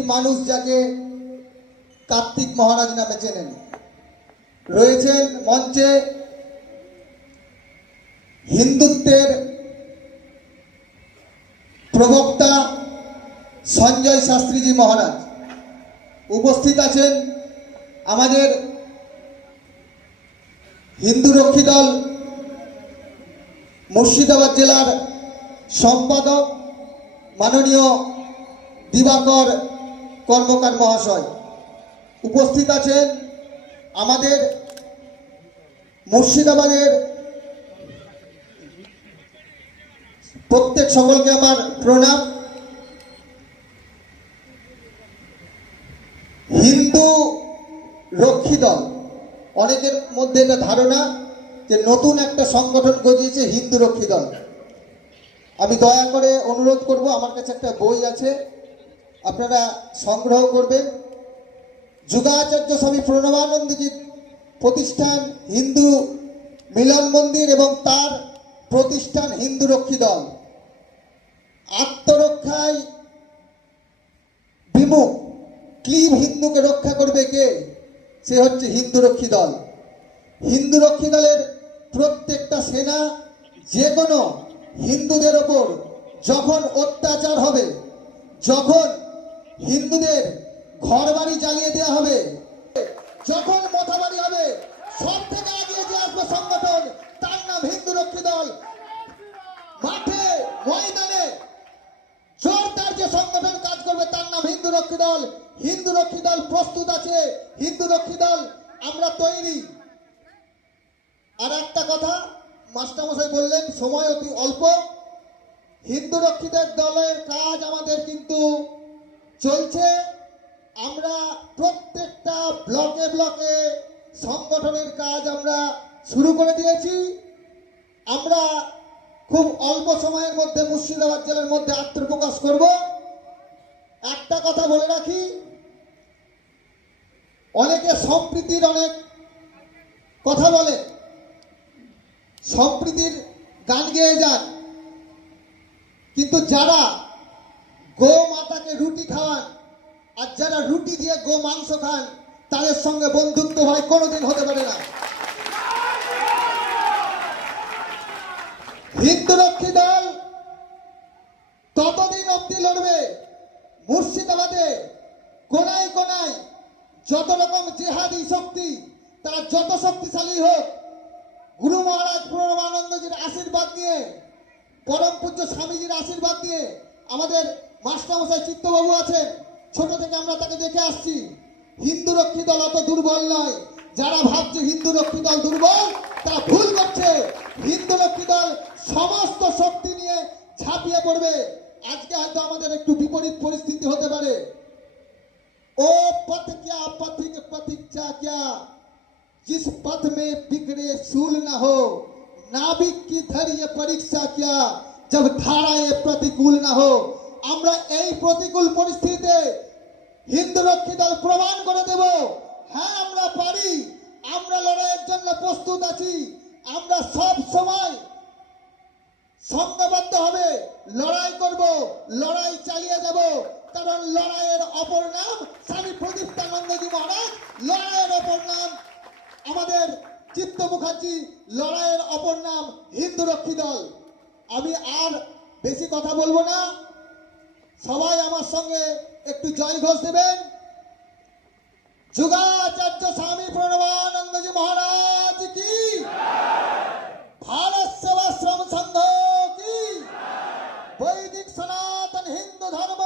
কোটি মানুষ যাকে কার্তিক মহারাজ নামে চেনেন। রয়েছেন মঞ্চে হিন্দুত্বের প্রবক্তা সঞ্জয় শাস্ত্রীজি মহারাজ। উপস্থিত আছেন আমাদের হিন্দু রক্ষী দল মুর্শিদাবাদ জেলার সম্পাদক মাননীয় দিবাকর কর্মকার মহাশয়। উপস্থিত আছেন আমাদের মুর্শিদাবাদের প্রত্যেক সকলকে আমার প্রণাম। হিন্দু রক্ষী দল, অনেকের মধ্যে এটা ধারণা যে নতুন একটা সংগঠন গজিয়েছে হিন্দু রক্ষী দল। আমি দয়া করে অনুরোধ করব, আমার কাছে একটা বই আছে, আপনারা সংগ্রহ করবেন। যুগাচার্য স্বামী প্রণবানন্দজির প্রতিষ্ঠান হিন্দু মিলন মন্দির এবং তার প্রতিষ্ঠান হিন্দু রক্ষী দল। আত্মরক্ষায় বিমুখ ক্লিব হিন্দুকে রক্ষা করবে কে? সে হচ্ছে হিন্দু রক্ষী দল। হিন্দু রক্ষী দলের প্রত্যেকটা সেনা যে কোনো হিন্দুদের ওপর যখন অত্যাচার হবে, যখন হিন্দুদের ঘর বাড়ি জ্বালিয়ে দেওয়া হবে, যখন মথাবাড়ি হবে, সব থেকে এগিয়ে যে আসবে সংগঠন, তার নাম হিন্দু রক্ষী দল। মাঠে ময়দানে জোরদার যে সংগঠন কাজ করবে তার নাম হিন্দু রক্ষী দল। হিন্দু রক্ষী দল প্রস্তুত আছে, হিন্দু রক্ষী দল আমরা তৈরি। আর একটা কথা মাস্টারমশাই বললেন, সময় অতি অল্প। হিন্দু রক্ষীদের দলের কাজ আমাদের কিন্তু চলছে। আমরা প্রত্যেকটা ব্লকে ব্লকে সংগঠনের কাজ আমরা শুরু করে দিয়েছি। আমরা খুব অল্প সময়ের মধ্যে মুর্শিদাবাদ জেলার মধ্যে আত্মপ্রকাশ করব। একটা কথা বলে রাখি, অনেকে সম্প্রীতির অনেক কথা বলে, সম্প্রীতির গান গেয়ে যান, কিন্তু যারা গো মাতাকে রুটি খাওয়ান আর যারা রুটি দিয়ে গো মাংস খান, তাদের সঙ্গে বন্ধুত্ব ভাই কোনোদিন হতে পারে না। হিন্দু রক্ষী দল ততদিন অব্দি লড়বে মুর্শিদাবাদে কোনায় কোনায় যত রকম জেহাদি শক্তি, তারা যত শক্তিশালী হোক, গুরু মহারাজ প্রণবানন্দজির আশীর্বাদ নিয়ে, পরম পূজ্য স্বামীজির আশীর্বাদ নিয়ে, আমাদের মাস্টারমশাই চিত্তবাবু আছেন, ছোট থেকে আমরা তাকে দেখে আসছি। হিন্দু রক্ষী দল অত দুর্বল নয়। যারা ভাবছে হিন্দু রক্ষী দল দুর্বল, তারা ভুল করছে। হিন্দু রক্ষী দল সমস্ত শক্তি নিয়ে ঝাঁপিয়ে পড়বে। আজকে হয়তো আমাদের একটু বিপরীত পরিস্থিতি হতে পারে। ও পথ क्या पथिक प्रतीक्षा क्या, जिस पथ में बिगड़े शूल न हो, नाविक की धैर्य परीक्षा क्या, जब धाराए प्रतिकूल न हो। আমরা এই প্রতিকূল পরিস্থিতিতে হিন্দু রক্ষী দল প্রমাণ করে দেব, হ্যাঁ আমরা পারি, আমরা লড়াইয়ের জন্য প্রস্তুত আছি। আমরা সব সময় সংঘবদ্ধ হবে লড়াই করব, লড়াই চালিয়ে যাব। কারণ লড়াইয়ের অপর নাম স্বামী প্রদীপ্তানন্দজি মহারাজ, লড়াইয়ের অপর নাম আমাদের চিত্ত মুখার্জি, লড়াইয়ের অপর নাম হিন্দু রক্ষী দল। আমি আর বেশি কথা বলবো না, সবাই আমার সঙ্গে একটু জয় ঘোষ দেবেন। যুগাচার্য স্বামী প্রণবানন্দজি মহারাজ কি, भारत सेवाश्रम संघ की, वैदिक सनातन हिंदू धर्म